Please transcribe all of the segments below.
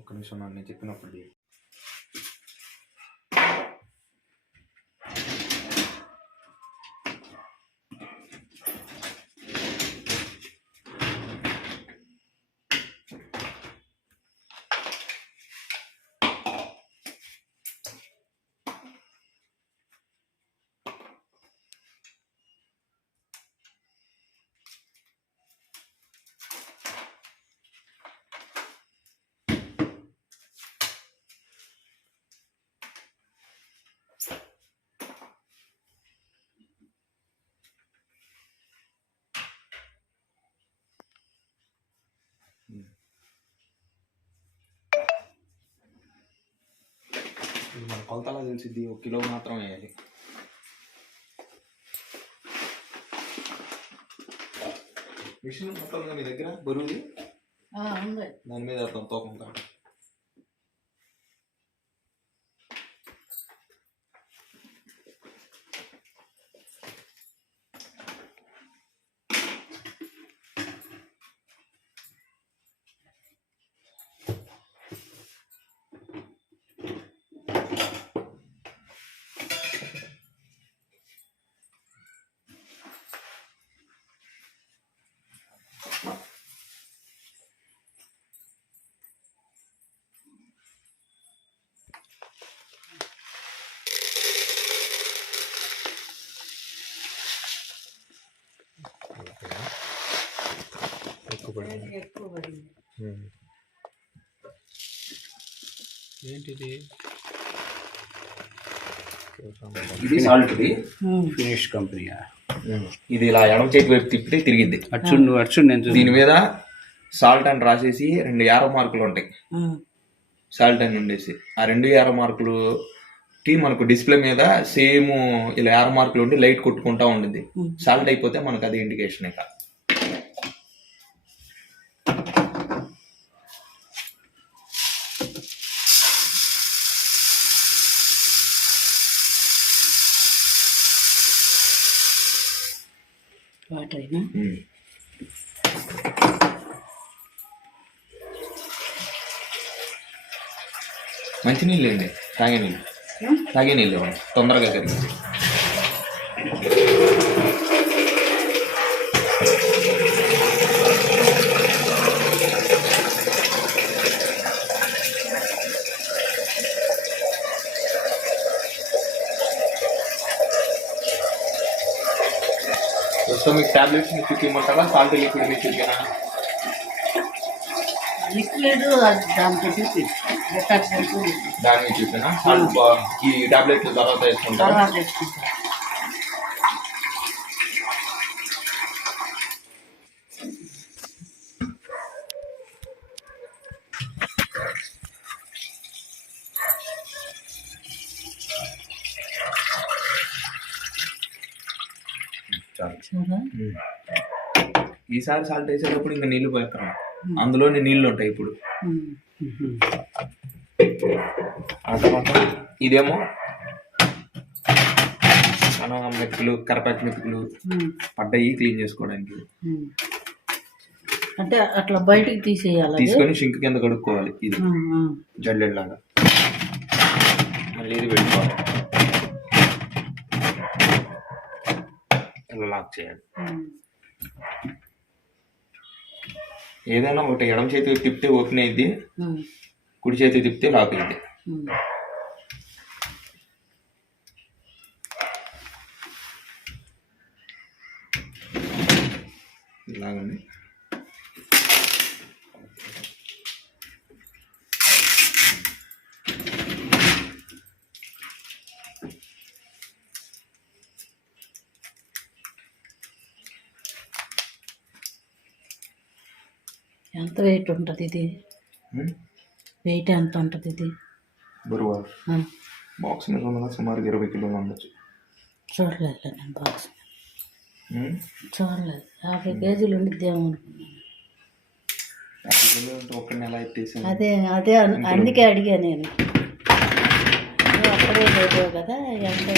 ఒక నిమిషం నేను చెప్పినప్పుడు మన కొలతలా తెలిసిద్ది. 1 కిలో మాత్రం వేయాలి. మిషన్ మొత్తం మీ దగ్గర బరువుది దాని మీద తూకం కాదు. ఏంటిది? ఇది సాల్ట్ది ఫినిష్ కంపెనీ. ఇది ఇలా ఎడమ చేతి వైపు తిప్పితే తిరిగిద్ది. దీని మీద సాల్ట్ అని రాసేసి 2 యారో మార్కులు ఉంటాయి. సాల్ట్ అని ఉండేసి ఆ 2 యారో మార్కులుకి మనకు డిస్ప్లే మీద సేమ్ ఇలా యారో మార్కులు ఉండి లైట్ కొట్టుకుంటా ఉండింది. సాల్ట్ అయిపోతే మనకు అది ఇండికేషన్. ఇక మంచి నీళ్ళు అండి, తాగే నీళ్ళు తొందరగా కరిగింది. ప్రస్తుతం మీకు టాబ్లెట్స్ మీకు చూపించమంటారా? సాల్ట్ లిక్విడ్ మీకు చూపినా? లిక్విడ్ దాన్ని చూపినా? సాల్ట్ ఈ టాబ్లెట్లు తర్వాత వేసుకుంటారా? ఈసారి సాల్ట్ వేసేటప్పుడు ఇంకా నీళ్లు పోయక్కర, అందులోని నీళ్లు ఉంటాయి. ఇప్పుడు ఆ తర్వాత ఇదేమో మెతుకులు, కరపాకు మెతుకులు పడ్డాయి క్లీన్ చేసుకోవడానికి. అంటే అట్లా బయటకి తీసేయాలి, తీసుకొని షింక్ కింద కడుక్కోవాలి. ఇది జల్లెడ్లాగా మళ్ళీ ఇది పెట్టుకోవాలి, ఇలా లాక్ చేయాలి. ఏదైనా ఒకటి ఎడమ చేతి తిప్పితే ఓపెన్ అయింది, కుడి చేతి తిప్పితే లాక్ అయింది. ఇలాగండి. ఎంత వెయిట్ ఉంటుంది ఇది? వెయిట్ ఎంత ఉంటుంది ఇది? బరువా బాక్స్ మీద ఉన్నదా సుమారు 20 కిలోలు ఉండొచ్చు. చూడలేదు నేను బాక్స్, చూడలేదు. 50 కేజీలు ఉండిద్దేమో అనుకున్నాను. ఒక నెల ఎత్తేసాను. అదే అదే అందుకే అడిగా నేను. అక్కడే లేదు కదా ఎంత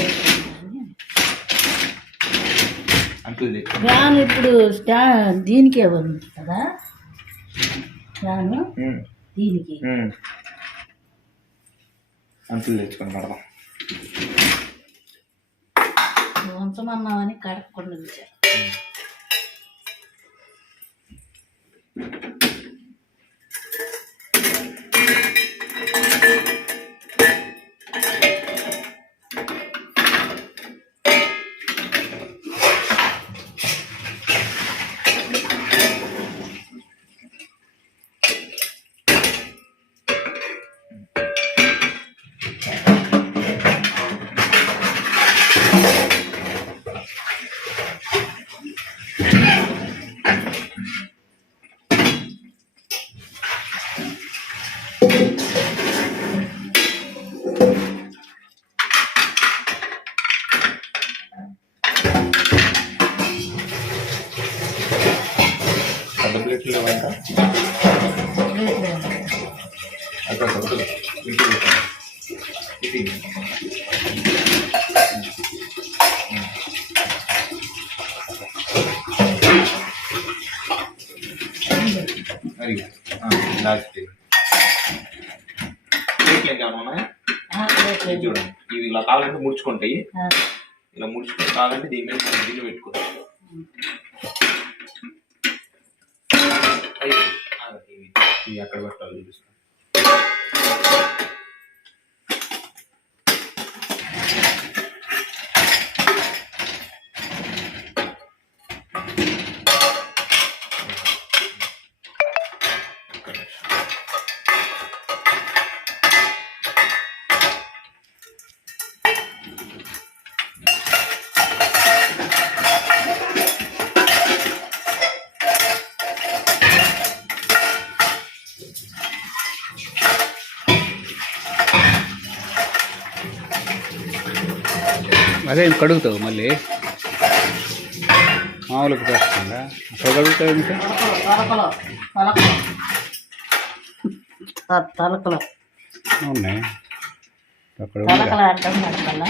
అంటుంది. ఫ్యాన్ ఇప్పుడు దీనికే ఉంది కదా ఫ్యాను, దీనికి అంచులు తెచ్చుకొని కడదాం. ఉంచమన్నామని కడగకుండా ఉంచారు. పెద్ద ప్లేట్లు లేవంట అక్కడ మరి లాస్ట్ ప్లేట్లు ఇంకేమన్నా చూడండి. ఇవి ఇలా కావాలంటే ముడుచుకుంటాయి. ఇలా ముడుచుకొని కావాలంటే దీని మీద దీన్ని పెట్టుకోవాలి. ఇవి అక్కడ పెట్టాలి చూపిస్తాను. అదే కడుగుతావు మళ్ళీ మామూలుగా చేస్తుందా అక్కడ కడుగుతావు ఇంకా తలకలు ఉన్నాయి అక్కడ తలకలు అడ్డం పెట్టాలా?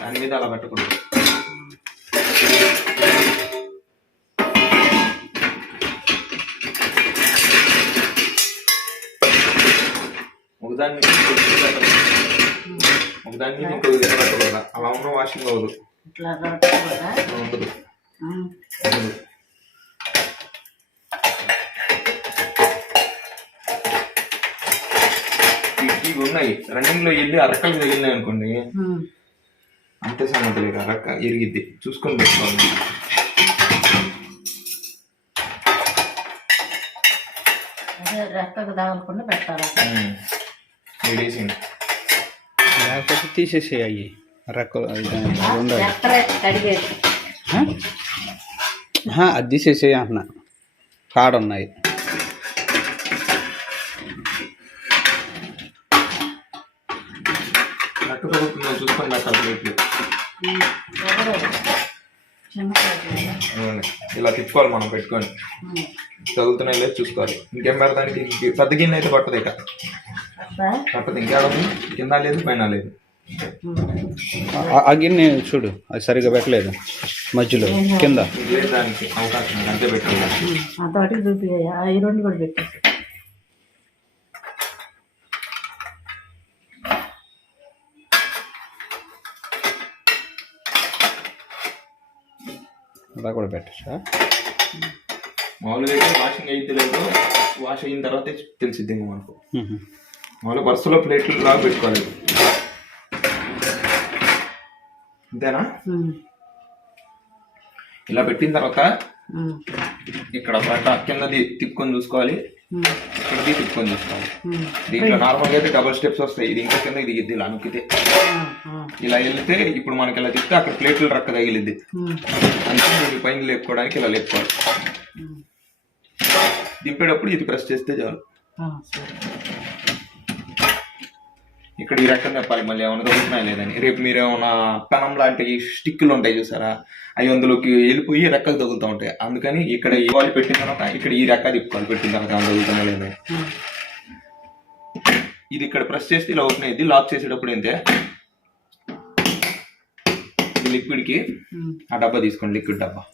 దాని మీద అలా పెట్టకూడదు. ఒకదాన్ని ఇంకో పెట్టకూడదు. అలా ఉన్న వాషింగ్ అవ్వదు. ఇట్లా పెట్టకూడదా? ఉండదు. ఇవి ఉన్నాయి రన్నింగ్ లో వెళ్ళి అరకలు తగిలినాయి అనుకోండి, అంతే సంగతి లేదు. అరక ఎరిగిద్ది, చూసుకొని పెట్టుకోవాలి. అదే రెక్కకు తగలకుండా పెట్టాలి. వేసేయండి. లేకపోతే తీసేసేయి రెక్కలు కడిగేసి అది తీసేసేయి అంటున్నా. కాడ ఉన్నాయి నట్టు కడుగుతున్నాయి చూసుకొని పెట్టాలి ప్లేట్లు. ఇలా తిప్పుకోవాలి మనం పెట్టుకొని. చదువుతున్నాయి లేదు చూసుకోవాలి. ఇంకేం పెడతానికి పెద్ద గిన్నె అయితే పట్టదు. ఇక పట్టదు. ఇంకేడదు, కింద లేదు పైన లేదు. ఆ గిన్నె చూడు, అది సరిగ్గా పెట్టలేదు మధ్యలో కింద లేదు, దానికి అవకాశం లేదు. అంతే పెట్టాలి. అంతటి చూపి ఈ రెండు కూడా పెట్టేసి అలా కూడా పెట్టచ్చా? మామూలుగా అయితే వాషింగ్ అయితే లేదు, వాష్ అయిన తర్వాతే తెలిసిద్ది ఇంకా మనకు. మామూలుగా వరుసలో ప్లేట్లు లాగా పెట్టుకోవాలి. అంతేనా? ఇలా పెట్టిన తర్వాత ఇక్కడ కిందది తిప్పుకొని చూసుకోవాలి, ఇక్కడది తిప్పుకొని చూసుకోవాలి. దీంట్లో నార్మల్గా అయితే డబల్ స్టెప్స్ వస్తాయి. ఇది ఇంకా కింద దిగిద్ది. ఇలా నొక్కితే ఇలా వెళ్తే ఇప్పుడు మనకి ఇలా తిప్పితే అక్కడ ప్లేట్లు రక్క తగిలిద్ది. అంటే దీన్ని పైన లేపుకోవడానికి ఇలా లేపుకోవాలి. దింపేటప్పుడు ఇది ప్రెస్ చేస్తే చాలు. ఇక్కడ ఈ రకం చెప్పాలి మళ్ళీ ఏమైనా దొరుకుతున్నాయి లేదని. రేపు మీరు ఏమైనా పెనం లాంటి స్టిక్కులు ఉంటాయి చూసారా, అవి అందులోకి వెళ్ళిపోయి రెక్కలు తగులుతూ ఉంటాయి. అందుకని ఇక్కడ ఈ వాళ్ళు పెట్టిన తర్వాత ఇక్కడ ఈ రెక్క తిప్పుకోవాలి. పెట్టిన తర్వాత ఏమైనా తగులుతున్నాయి లేదని. ఇది ఇక్కడ ప్రెస్ చేస్తే ఇలా ఓపెన్ అయ్యింది. లాక్ చేసేటప్పుడు ఏంటే ఈ లిక్విడ్కి ఆ డబ్బా తీసుకోండి, లిక్విడ్ డబ్బా.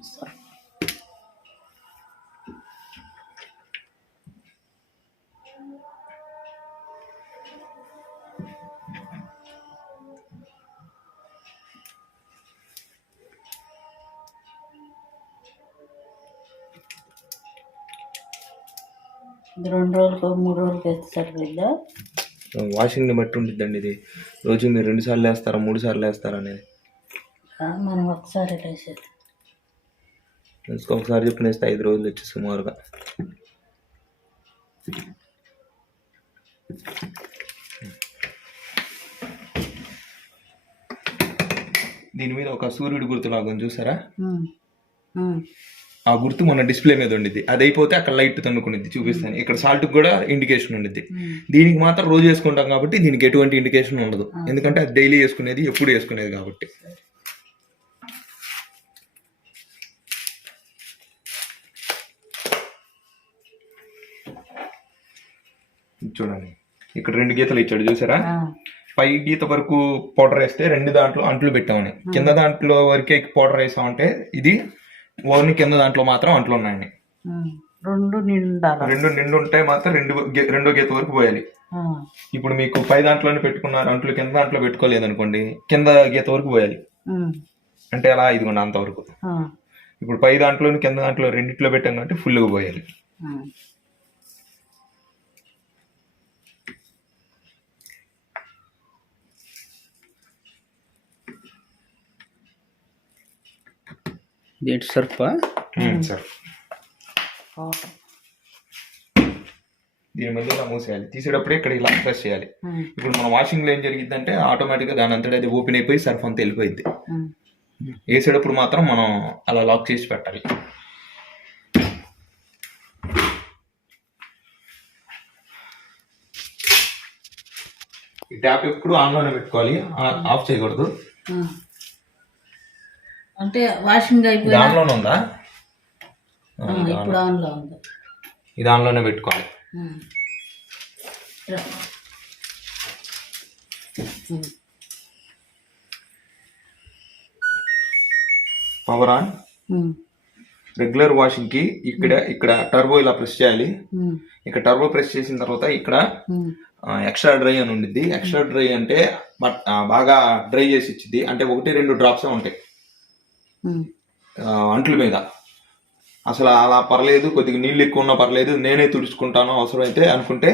ఇది 2 రోజులకు 3 రోజులకి వేస్తే సరిపోద్దా? వాషింగ్ని బట్టి ఉంటుందండి ఇది. రోజు మీరు 2 సార్లు వేస్తారా 3 సార్లు వేస్తారా అనేది. మనం ఒకసారి వేసేది. ఒకసారి చెప్పిన వేస్తే 5 రోజులు వచ్చి సుమారుగా. దీని మీద ఒక సూర్యుడి గుర్తు లాగా చూసారా? ఆ గుర్తు మన డిస్ప్లే మీద ఉండిద్ది. అది అయిపోతే అక్కడ లైట్ తన్నుకునిద్ది, చూపిస్తాను. ఇక్కడ సాల్ట్ కూడా ఇండికేషన్ ఉండిద్ది. దీనికి మాత్రం రోజు వేసుకుంటాం కాబట్టి దీనికి ఎటువంటి ఇండికేషన్ ఉండదు, ఎందుకంటే అది డైలీ వేసుకునేది, ఎప్పుడు వేసుకునేది కాబట్టి. చూడండి, ఇక్కడ 2 గీతలు ఇచ్చాడు చూసారా? పై గీత వరకు పౌడర్ వేస్తే 2 దాంట్లో అంట్లు పెట్టామని, కింద దాంట్లో వరకే పౌడర్ వేసామంటే ఇది ఓన్లీ కింద దాంట్లో మాత్రం అంట్లు ఉన్నాయండి. 2 నిండు ఉంటే మాత్రం రెండో గీత వరకు పోయాలి. ఇప్పుడు మీకు పై దాంట్లోనే పెట్టుకున్నారు అంట్లు, కింద దాంట్లో పెట్టుకోలేదు అనుకోండి, కింద గీత వరకు పోయాలి. అంటే అలా ఇదిగోండి అంతవరకు. ఇప్పుడు పై దాంట్లోని కింద దాంట్లో రెండిట్లో పెట్టాం కాబట్టి ఫుల్గా పోయాలి. దేంటి సర్ఫా? సర్ఫ్. దీని మధ్య ఇలా మూసేయాలి, తీసేటప్పుడే ఇక్కడ ఇలా ప్రెస్ చేయాలి. ఇప్పుడు మన వాషింగ్ లో ఏం జరిగిందంటే ఆటోమేటిక్ గా దాని అంతటా అది ఓపెన్ అయిపోయి సర్ఫ్ అంతా వెళ్ళిపోయింది. వేసేటప్పుడు మాత్రం మనం అలా లాక్ చేసి పెట్టాలి. ఈ ట్యాప్ ఎప్పుడు ఆన్ లోనే పెట్టుకోవాలి, ఆఫ్ చేయకూడదు. అంటే వాషింగ్ అయిపోయి దానిలోనే ఉందా? ఇప్పుడు ఆన్లో ఉంది. ఇది ఆన్లోనే పెట్టుకోవాలి. Power on. రెగ్యులర్ వాషింగ్ కి ఇక్కడ టర్బో ఇలా ప్రెస్ చేయాలి. ఇక్కడ టర్బో ప్రెస్ చేసిన తర్వాత ఇక్కడ ఎక్స్ట్రా డ్రై అని ఉండిద్ది. ఎక్స్ట్రా డ్రై అంటే బాగా డ్రై చేసి ఇచ్చింది, అంటే 1-2 డ్రాప్సే ఉంటాయి అంట్ల మీద. అసలు అలా పర్లేదు, కొద్దిగా నీళ్ళు ఎక్కువ ఉన్నా పర్లేదు, నేనే తుడుచుకుంటాను అవసరం అయితే అనుకుంటే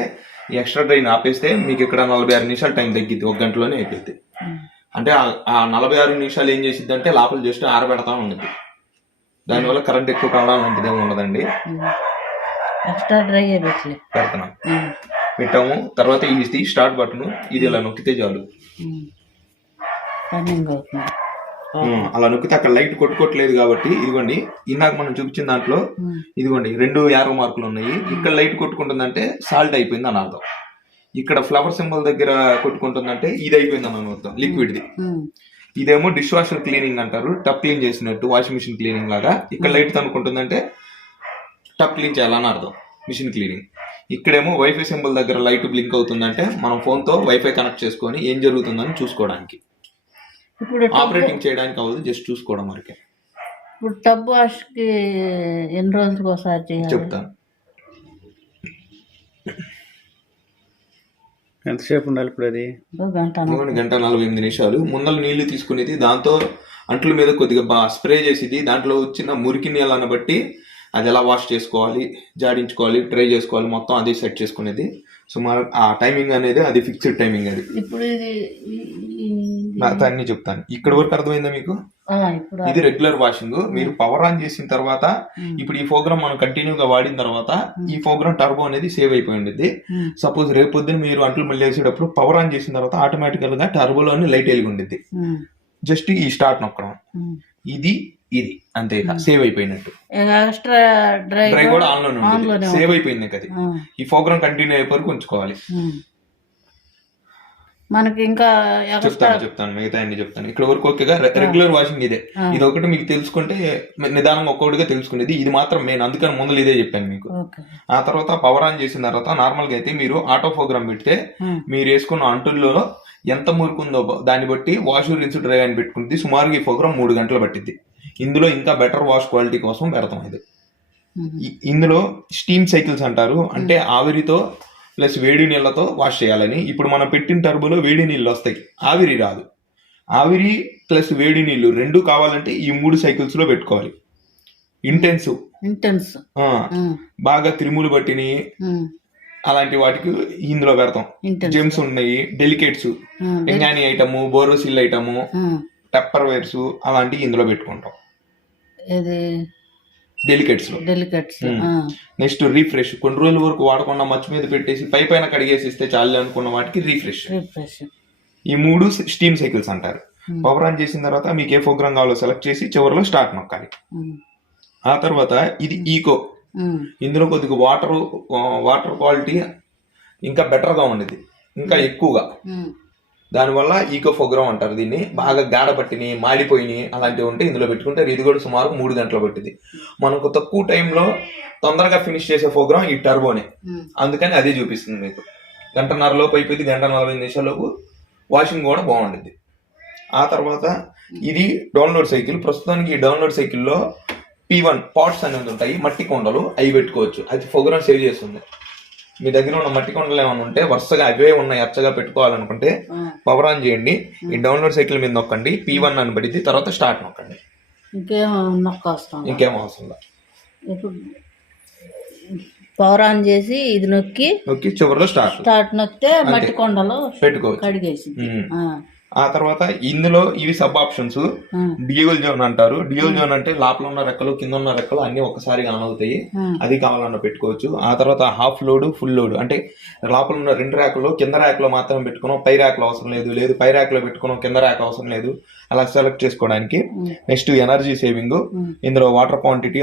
ఈ ఎక్స్ట్రా డ్రైని ఆపేస్తే మీకు ఇక్కడ 46 నిమిషాలు టైం తగ్గిద్ది, 1 గంటలోనే అయిపోద్ది. అంటే ఆ 46 నిమిషాలు ఏం చేసిద్ది అంటే లోపల జస్ట్ ఆరబెడతా ఉండదు. దానివల్ల కరెంట్ ఎక్కువ కావడం లాంటిది ఏమి ఉండదండి. ఎక్స్ట్రా డ్రై పెడతాం, పెట్టాము. తర్వాత ఇది స్టార్ట్ బటన్, ఇది ఇలా నొక్కితే చాలు. అలా నొక్కితే అక్కడ లైట్ కొట్టుకోవట్లేదు కాబట్టి ఇదిగోండి ఇందాక మనం చూపించిన దాంట్లో ఇదిగోండి 2 యారో మార్కులు ఉన్నాయి. ఇక్కడ లైట్ కొట్టుకుంటుందంటే సాల్ట్ అయిపోయింది అని అర్థం. ఇక్కడ ఫ్లవర్ సింబల్ దగ్గర కొట్టుకుంటుందంటే ఇది అయిపోయింది అని అర్థం, లిక్విడ్ది. ఇదేమో డిష్ వాషర్ క్లీనింగ్ అంటారు, టప్ క్లీన్ చేసినట్టు, వాషింగ్ మిషన్ క్లీనింగ్ లాగా. ఇక్కడ లైట్ తనుకుంటుందంటే టప్ క్లీన్ చేయాలని అర్థం, మిషన్ క్లీనింగ్. ఇక్కడేమో వైఫై సింబల్ దగ్గర లైట్ బ్లింక్ అవుతుందంటే మనం ఫోన్తో వైఫై కనెక్ట్ చేసుకొని ఏం జరుగుతుందని చూసుకోవడానికి, ఆపరేటింగ్ చేయడానికి అవ్వదు, జస్ట్ చూసుకోవడం వరకే. ఇప్పుడు టబ్ వాష్ కి ఎన్ని రోజులకు ఒకసారి చేయాలి చెప్తాను. ఎంతసేపు ఉండాలి ఇప్పుడు? అది 1:48 నిమిషాలు. ముందర నీళ్లు తీసుకునేది, దాంతో అంట్ల మీద కొద్దిగా స్ప్రే చేసేది, దాంట్లో వచ్చిన మురికి నీళ్ళని బట్టి అది ఎలా వాష్ చేసుకోవాలి, జాడించుకోవాలి, ట్రై చేసుకోవాలి, మొత్తం అది సెట్ చేసుకునేది. సుమారు ఆ టైమింగ్ అనేది అది ఫిక్స్డ్ టైమింగ్. అది ఇప్పుడు అన్ని చెప్తాను. ఇక్కడ వరకు అర్థమైందా మీకు? ఇది రెగ్యులర్ వాషింగ్. మీరు పవర్ ఆన్ చేసిన తర్వాత ఇప్పుడు ఈ ప్రోగ్రామ్ మనం కంటిన్యూగా వాడిన తర్వాత ఈ ప్రోగ్రామ్ టర్బో అనేది సేవ్ అయిపోయి ఉండేది. సపోజ్ రేపు పొద్దున మీరు అంట్లు మళ్ళీ వేసేటప్పుడు పవర్ ఆన్ చేసిన తర్వాత ఆటోమేటికల్ గా టర్బోలోని లైట్ వెలిగి ఉండేది. జస్ట్ ఈ స్టార్ట్ నొక్కడం, ఇది అంతే, సేవ్ అయిపోయినట్టు. ఎక్స్ట్రా డ్రై కూడా ఆన్ లోనే ఉంటుంది, సేవ్ అయిపోయింది కదా. ఈ ప్రోగ్రామ్ కంటిన్యూ అయ్యే వరకు ఉంచుకోవాలి. మనకి ఇంకా చెప్తాను మిగతా అన్ని చెప్తాను. ఇక్కడ వరకు ఓకేగా. రెగ్యులర్ వాషింగ్ ఇదే. ఇది ఒకటి మీకు తెలుసుకుంటే నిదానంగా ఒక్కొక్కటిగా తెలుసుకునేది. ఇది మాత్రం మెయిన్, అందుకని ముందు ఇదే చెప్పాను మీకు. ఆ తర్వాత పవర్ ఆన్ చేసిన తర్వాత నార్మల్ గా అయితే మీరు ఆటో ప్రోగ్రామ్ పెడితే మీరు వేసుకున్న అంటుల్లో ఎంత మురుకుందో దాన్ని బట్టి వాష్ రిన్స్ డ్రై అని పెట్టుకుంటుంది. సుమారుగా ఈ ప్రోగ్రామ్ 3 గంటలు పట్టింది. ఇందులో ఇంకా బెటర్ వాష్ క్వాలిటీ కోసం పెడతాం ఇది. ఇందులో స్టీమ్ సైకిల్స్ అంటారు, అంటే ఆవిరితో ప్లస్ వేడి నీళ్ళతో వాష్ చేయాలని. ఇప్పుడు మనం పెట్టిన టర్బోలో వేడి నీళ్ళు వస్తాయి, ఆవిరి రాదు. ఆవిరి ప్లస్ వేడి నీళ్ళు రెండు కావాలంటే ఈ 3 సైకిల్స్ లో పెట్టుకోవాలి. ఇంటెన్సివ్ బాగా తిరుములు పట్టిని అలాంటి వాటికి ఇందులో పెడతాం. జెమ్స్ ఉన్నాయి, delicates, ఎంగాని item, Borosil item, టెప్పర్ wears అలాంటివి ఇందులో పెట్టుకుంటాం డెలికేట్స్ లో. నెక్స్ట్ రీఫ్రెష్, కొన్ని రోజుల వరకు వాడకుండా మచ్చు మీద పెట్టేసి పైన కడిగేసి ఇస్తే చాలు అనుకున్న వాటికి రీఫ్రెష్. ఈ 3 స్టీమ్ సైకిల్స్ అంటారు. పవర్ ఆన్ చేసిన తర్వాత మీకు ఏ ప్రోగ్రామ్ కావాలో సెలెక్ట్ చేసి చివరిలో స్టార్ట్ నొక్కాలి. ఆ తర్వాత ఇది ఈకో. ఇందులో కొద్దిగా వాటర్ క్వాలిటీ ఇంకా బెటర్ గా ఉండేది, ఇంకా ఎక్కువగా. దానివల్ల ఈకో ప్రోగ్రామ్ అంటారు దీన్ని. బాగా గాడబట్టిని మాడిపోయినాయి అలాంటివి ఉంటే ఇందులో పెట్టుకుంటారు. ఇది కూడా సుమారు 3 గంటలు పట్టింది. మనకు తక్కువ టైంలో తొందరగా ఫినిష్ చేసే ప్రోగ్రామ్ ఈ టర్బోనే, అందుకని అదే చూపిస్తుంది మీకు. 1:30 లోపు అయిపోయింది, 1:45 లోపు వాషింగ్ కూడా బాగుంటుంది. ఆ తర్వాత ఇది డౌన్లోడ్ సైకిల్. ప్రస్తుతానికి ఈ డౌన్లోడ్ సైకిల్లో P1 పాట్స్ అనేది ఉంటాయి, మట్టి కొండలు, అవి పెట్టుకోవచ్చు. అది ప్రోగ్రామ్ సేవ్ చేస్తుంది. మీ దగ్గర ఉన్న మట్టి కొండలు ఏమైనా ఉంటే వరుసగా అవే ఉన్నాయి అచ్చగా పెట్టుకోవాలనుకుంటే పవర్ ఆన్ చేయండి, ఈ డౌన్లోడ్ సైకిల్ మీద నొక్కండి, P1 అని పడింది, తర్వాత స్టార్ట్ నొక్కండి. ఇంకేం అవసరం లేదు. పవర్ ఆన్ చేసి ఇది నొక్కి చివరిలో స్టార్ట్ నొక్కితే మట్టి కొండలు పెట్టుకోవచ్చు. కడిగేసి. ఆ తర్వాత ఇందులో ఇవి సబ్ ఆప్షన్స్. డ్యూయల్ జోన్ అంటారు. డ్యూయల్ జోన్ అంటే లోపల ఉన్న రెక్కలు కింద ఉన్న రెక్కలు అన్ని ఒకసారి ఆన్ అవుతాయి, అది కావాలన్నా పెట్టుకోవచ్చు. ఆ తర్వాత హాఫ్ లోడ్, ఫుల్ లోడ్, అంటే లోపల ఉన్న 2 ర్యాకుల్లో కింద ర్యాక్లో మాత్రం పెట్టుకున్నాం, పై ర్యాక్లో అవసరం లేదు, పై ర్యాక్లో పెట్టుకున్నాం, కింద ర్యాక్ అవసరం లేదు, అలా సెలెక్ట్ చేసుకోవడానికి. Next energy saving. ఇందులో వాటర్ క్వాంటిటీ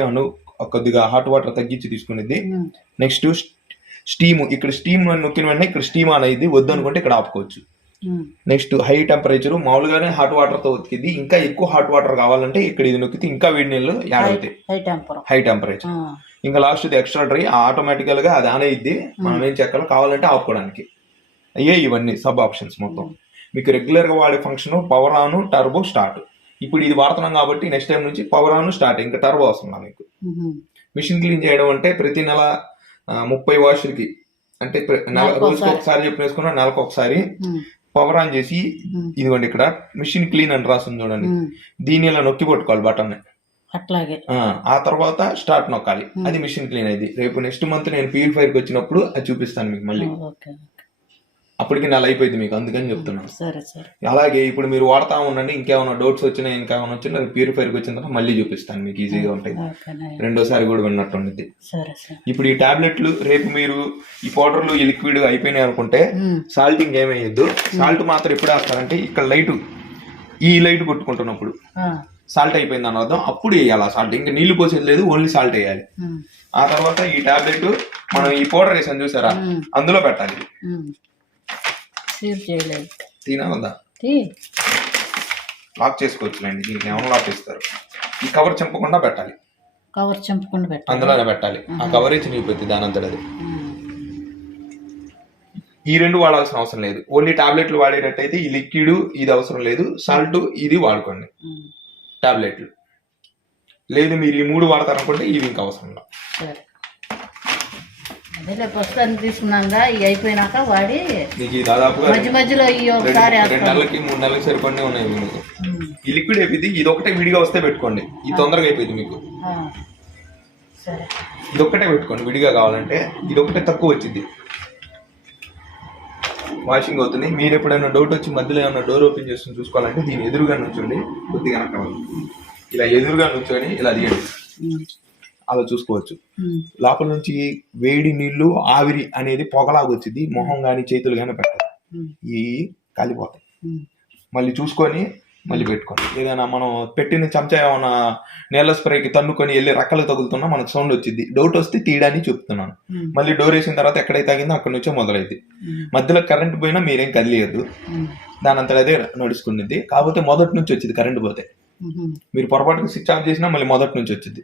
కొద్దిగా హాట్ వాటర్ తగ్గించి తీసుకునేది. Next steam. ఇక్కడ స్టీమ్ నొక్కిన వెంటనే ఇక్కడ స్టీమ్ ఆన్ అయ్యింది, వద్దు అనుకుంటే ఇక్కడ ఆపుకోవచ్చు. Next high temperature. మామూలుగానే హాట్ వాటర్ తో ఉతికిద్ది, ఇంకా ఎక్కువ హాట్ వాటర్ కావాలంటే ఇక్కడ ఇది నొక్కితే ఇంకా వేడి నీళ్ళు యాడ్ అవుతాయి, హై టెంపరేచర్. ఇంకా లాస్ట్ ఎక్స్ట్రా డ్రై, ఆటోమేటికల్ గా అది ఆన్ అయ్యిద్ది, మనం ఏం చెక్కాలో కావాలంటే ఆపుకోవడానికి. అయ్యే ఇవన్నీ సబ్ ఆప్షన్స్ మొత్తం. మీకు రెగ్యులర్ గా వాడే function power on, turbo, start. ఇప్పుడు ఇది వాడుతున్నాం కాబట్టి నెక్స్ట్ టైం నుంచి పవర్ ఆన్, స్టార్ట్, ఇంకా టర్బో వస్తుందా మీకు. మిషన్ క్లీన్ చేయడం అంటే ప్రతి నెల 30 వాషులకి, అంటే రోజుకి ఒకసారి చెప్పేసుకున్నా, నెలకు ఒకసారి పవర్ ఆన్ చేసి ఇదిగోండి ఇక్కడ మిషన్ క్లీన్ అని రాస్తుంది చూడండి, దీన్ని ఇలా నొక్కి పట్టుకోవాలి బటన్. అట్లాగే ఆ తర్వాత స్టార్ట్ నొక్కాలి, అది మిషన్ క్లీన్ అయింది. రేపు నెక్స్ట్ మంత్ నేను ప్యూరిఫైర్ కి వచ్చినప్పుడు అది చూపిస్తాను మీకు మళ్ళీ. అప్పటికి నెల అయిపోయింది మీకు, అందుకని చెప్తున్నాను. అలాగే ఇప్పుడు మీరు వాడుతా ఉండండి, ఇంకేమైనా డౌట్స్ వచ్చినాయి, ఇంకేమైనా వచ్చినా ప్యూరిఫైర్ కి వచ్చిన తర్వాత మళ్ళీ చూపిస్తాను మీకు, ఈజీగా ఉంటాయి, రెండోసారి కూడా విన్నట్టు ఉండేది. ఇప్పుడు ఈ టాబ్లెట్లు రేపు మీరు ఈ పౌడర్లు, ఈ లిక్విడ్ అయిపోయినాయి అనుకుంటే సాల్టింగ్ ఏమయ్యద్దు. సాల్ట్ మాత్రం ఎప్పుడు వేస్తారంటే ఇక్కడ ఈ లైట్ కొట్టుకుంటున్నప్పుడు సాల్ట్ అయిపోయింది అని అర్థం, అప్పుడు వేయాలి సాల్ట్. ఇంకా నీళ్లు పోసేది లేదు, ఓన్లీ సాల్ట్ వేయాలి. ఆ తర్వాత ఈ టాబ్లెట్ మనం ఈ పౌడర్ వేసాను చూసారా, అందులో పెట్టాలి. తీనా వద్దా, లాక్ చేసుకోవచ్చులేండి, దీనికి ఏమైనా లాక్ చేస్తారు. ఈ కవర్ చెంపకుండా పెట్టాలి, అందులోనే పెట్టాలి. ఆ కవరే చినిగిపోతుంది దాని అంతటది. ఈ రెండు వాడాల్సిన అవసరం లేదు, ఓన్లీ టాబ్లెట్లు వాడేటట్టయితే ఈ లిక్విడ్ ఇది అవసరం లేదు, సాల్ట్ ఇది వాడుకోండి టాబ్లెట్లు. లేదు మీరు ఈ 3 వాడతారనుకుంటే ఇవి ఇంకా అవసరం లేదు. ప్రస్తుతానికి తీసుకున్నాగా ఇవి అయిపోయినాక వాడి మీకు దాదాపుగా మధ్యలో 2 నెలలకి 3 నెలలకి సరిపడే ఉన్నాయి మీకు. ఈ లిక్విడ్ అయిపోయింది, ఇది ఒకటే విడిగా వస్తే పెట్టుకోండి, ఇది తొందరగా అయిపోయింది మీకు. ఇది ఒక్కటే పెట్టుకోండి విడిగా, కావాలంటే ఇది ఒకటే తక్కువ వచ్చింది, వాషింగ్ అవుతుంది. మీరు ఎప్పుడైనా డౌట్ వచ్చి మధ్యలో ఏమైనా డోర్ ఓపెన్ చేసుకుని చూసుకోవాలంటే దీని ఎదురుగా నుంచోండి, కొద్దిగా కావాలి, ఇలా ఎదురుగా నుంచొని ఇలా తీయండి, అలా చూసుకోవచ్చు. లోపల నుంచి వేడి నీళ్లు, ఆవిరి అనేది పొగలాగా వచ్చింది, మొహం కానీ చేతులు కానీ పెట్టదు, ఈ కాలిపోతాయి. మళ్ళీ చూసుకొని మళ్ళీ పెట్టుకోండి. ఏదైనా మనం పెట్టిన చెంచా ఏమైనా నీళ్ళ స్ప్రేకి తన్నుకొని వెళ్ళి రెక్కలు తగులుతున్నా మనకు సౌండ్ వచ్చింది, డౌట్ వస్తే తీయడానికి చెప్తున్నాను. మళ్ళీ డోర్ వేసిన తర్వాత ఎక్కడైతే ఆగిందో అక్కడి నుంచే మొదలైంది. మధ్యలో కరెంట్ పోయినా మీరేం కదిలేదు, దాని అంతా అదే నడుచుకునేది. కాకపోతే మొదటి నుంచి వచ్చింది, కరెంట్ పోతే మీరు పొరపాటుగా స్విచ్ ఆఫ్ చేసినా మళ్ళీ మొదటి నుంచి వచ్చింది.